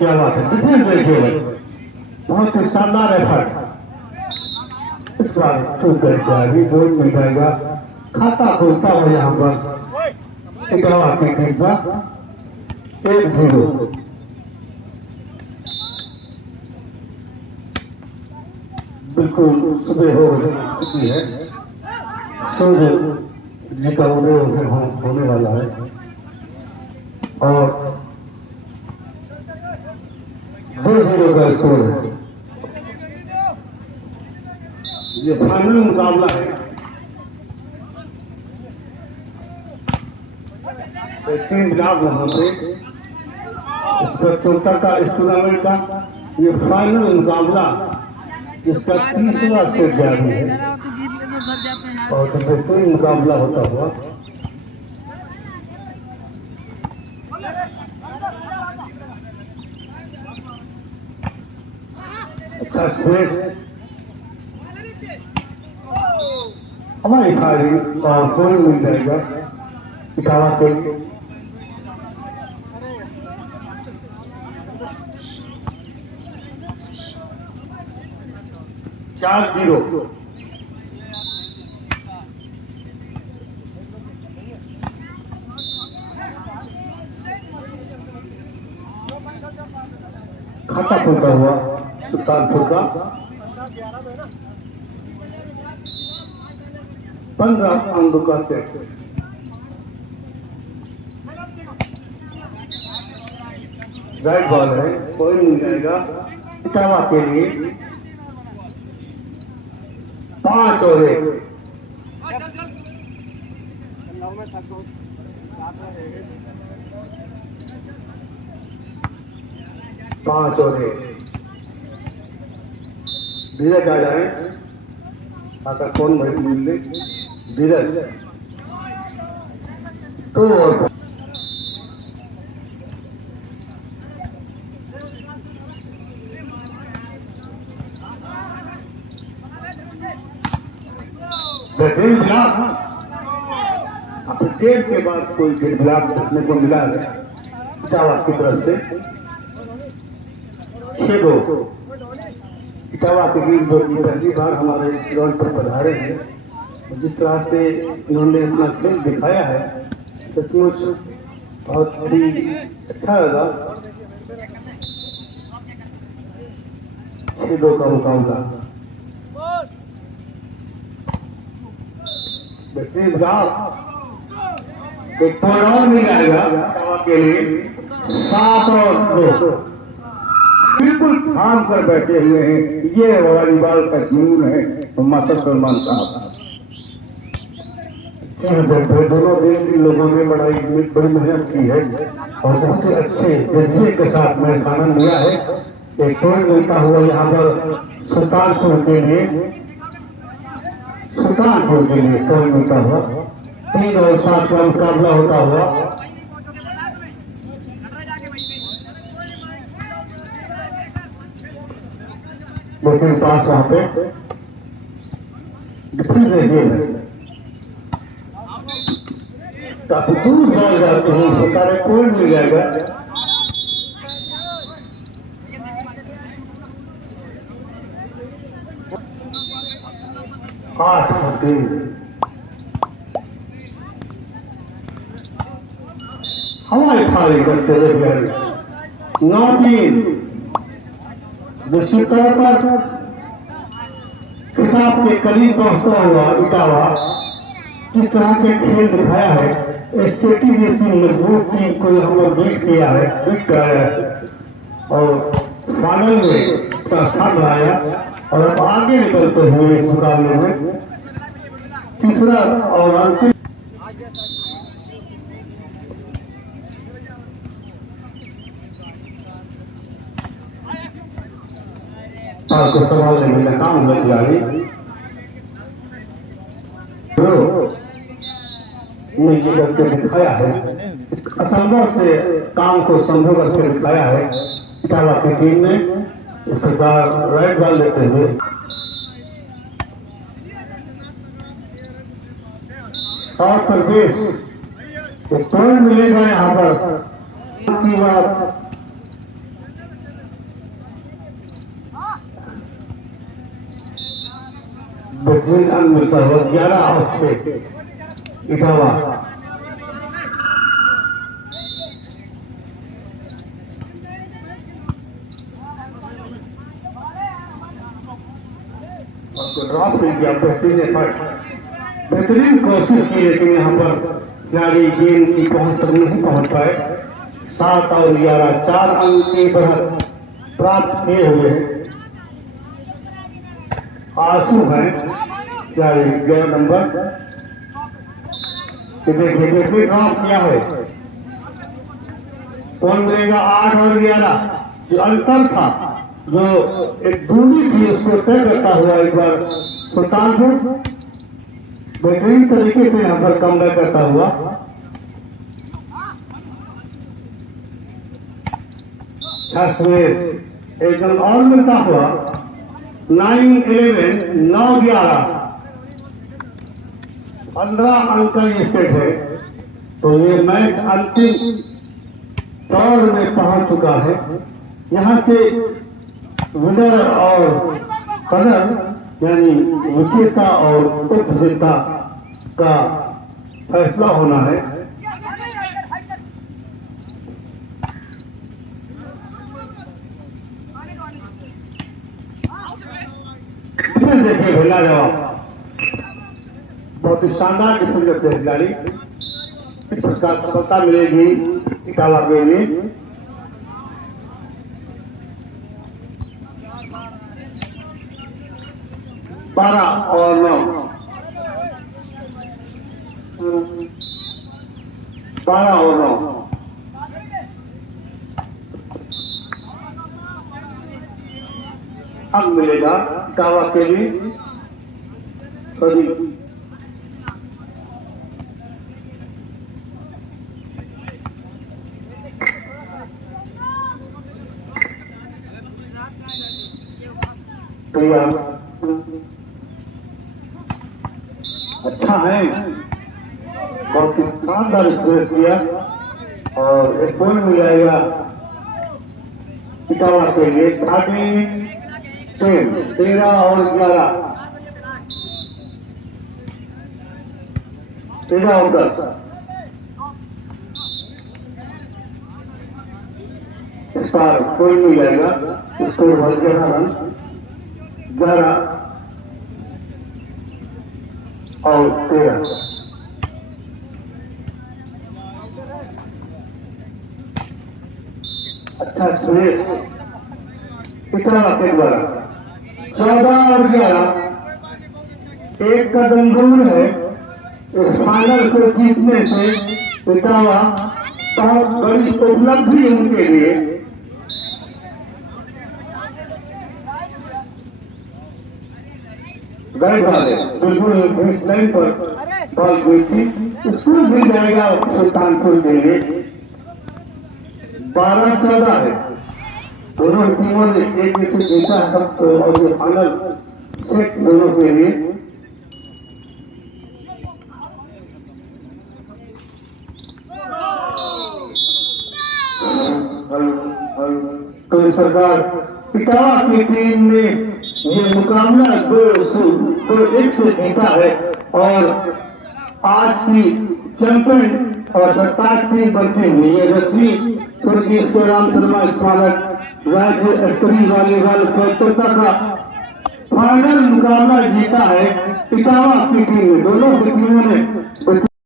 क्या बात है, डिफेंस देखिए भाई, बहुत ही शानदार एफर्ट। इस बार चूक करके अभी गोल मिल जाएगा, खाता खोलता हुआ यहाँ पर इटावा की टीम का 1-0। बिल्कुल सुबह हो चुकी है, सूर्य जी का उदय होने वाला है और 2-0 का स्कोर है। ये फाइनल मुकाबला है। तीन लाख वहां पे इस प्रतियोगिता का, इस टूर्नामेंट का ये फाइनल मुकाबला जिसका 30वां सेट जारी है और बेहतरीन मुकाबला होता हुआ अच्छा स्पेस हमारी खाली और गोल मिल जाएगा इटावा के 4-0। खाता खोलता हुआ सुल्तानपुर का 15 अंकों का सेट। राइट बॉल है, कोई मिल जाएगा इटावा के लिए 5 और 1। धीरज आ जाए, आता कौन भाई मिल ले धीरज 2 और देर के बाद कोई गिरगिलाप देखने को मिला है इटावा की तरफ से। 6-2 इटावा के बीच जो पहली बार हमारे ग्राउंड पर पधारे हैं, जिस तरह से इन्होंने अपना खेल दिखाया है सचमुच बहुत ही अच्छा लगा। 6-2 का मुकाबला। एक पॉइंट और मिल जाएगा इटावा के लिए 7 और 2। बिल्कुल थाम कर बैठे हुए हैं, ये वॉलीबॉल का जुनून है मास्टर सलमान साहब। दोनों दिन इन लोगों ने बड़ी मेहनत की है और बहुत ही अच्छे जज्बे के साथ मैच आनंद लिया है। एक पॉइंट मिलता हुआ यहाँ पर सुल्तानपुर के लिए पॉइंट मिलता हुआ 3 और 7 का मुकाबला होता हुआ लेकिन पास वहां पे काफी दूर बॉल जाते हैं, सरकार पॉइंट मिल जाएगा। हवाई फायरिंग करते हुए 9-3 निश्चित तौर पर खिताब के करीब पहुंचता हुआ इटावा जिस तरह के खेल दिखाया है, स्टेटी जैसी मजबूत टीम को हमने बीट किया है और फाइनल में स्थान बनाया और अब आगे निकलते हुए इस मुकाबले में तीसरा और अंतिम को संभालने में नाकाम हो जाए ये करके दिखाया है, असंभव से काम को संभव करके दिखाया है इटावा की टीम ने। इसके बाद राइट बॉल लेते हुए शॉर्ट सर्विस एक पॉइंट मिलेगा यहाँ पर की बात बेहतरीन अंक मिलता हुआ 11 आउट से इटावा। ड्रॉप मिल गया, बेहतरीन कोशिश की, लेकिन यहाँ पर खिलाड़ी गेंद की पहुंच तक नहीं पहुंच पाए। 7 और 11, 4 अंक की बढ़त प्राप्त किए हुए हैं। आंसू हैं खिलाड़ी गेंद नंबर, देखिए ड्रॉप किया है। कौन मिलेगा? 8 और 11, जो अंतर था, जो एक दूरी थी, उसको तय करता हुआ एक बार सुल्तानपुर बेहतरीन तरीके से यहाँ पर कमबैक करता हुआ। एक रन और मिलता हुआ 9-11, 9-11, 15 अंक का ये सेट है। तो ये मैच अंतिम दौर में पहुंच चुका है। यहाँ से विनर और कनर यानी विजेता और उपविजेता का फैसला होना है। देखिए पहला जवाब, बहुत ही शानदार डिफेंस करते हैं खिलाड़ी। इस प्रकार सफलता मिलेगी इटावा के लिए। बारह और 9, 12 और 9, अब मिलेगा इटावा के लिए। सॉरी, अच्छा है, बहुत ही शानदार स्ट्रेस किया और एक पॉइंट मिल जाएगा इटावा के लिए। 13 और 11, 13 और 10, इसका पॉइंट मिल जाएगा। इसको 11 रन, 11 और 13। अच्छा सुरेश इटावा के द्वारा 14 और 11, एक कदम दूर है इस फाइनल को जीतने से। इटावा बहुत बड़ी उपलब्धि उनके लिए। गए वाले बिल्कुल बेस लाइन पर बॉल गई थी, उसको मिल जाएगा सुल्तानपुर के लिए। 12-14 है, दोनों टीमों ने एक से जीता है सब तो, और ये फाइनल सेट दोनों के लिए। तो इस प्रकार इटावा की टीम ने ये मुकाबला 2-1 से जीता है और आज की चैंपियन और 27 टीम बनती हुई है रश्मि स्वर्गीय श्रीराम शर्मा स्मारक राज्य स्तरीय वॉलीबॉल प्रतियोगिता का फाइनल मुकाबला जीता है इटावा की टीम ने। दोनों की टीमों ने